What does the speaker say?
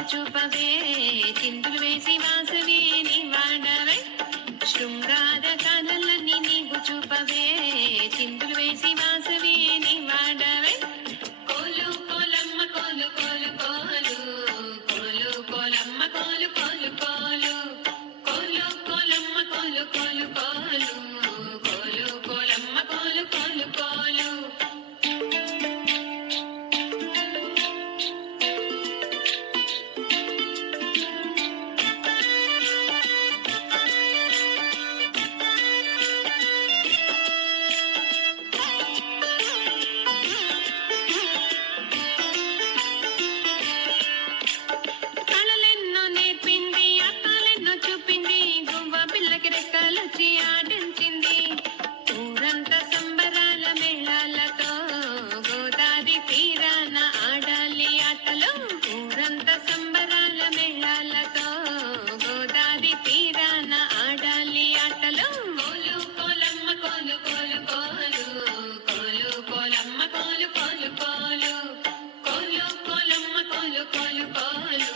నీవు చూపవే చిందులు వేసి వాసవి నీ వాడవే శృంగార కాలన్నీ నీవు చూపవే చిందులు వేసి వాసవి నీ వాడవే కోలు కోలమ్మ కోలు కోలు కోలు కోలు కోలమ్మ కోలు కోలు కోలు కోలు కోలమ్మ కోలు కోలు కోలు కోలు కోలమ్మ కోలు కోలు కోలు ఆడించింది ఊరంతా సంబరాల మేళాలతో గోదావరి తీరాన ఆడాలి ఆటలు ఊరంతా సంబరాల మేళాలతో గోదావరి తీరాన ఆడాలి ఆటలు కోలు కోలమ్మ కోలు కోలు కోలు కోలు కోలమ్మ కోలు కోలు కోలు కోలు కోలమ్మ కోలు కోలు కోలు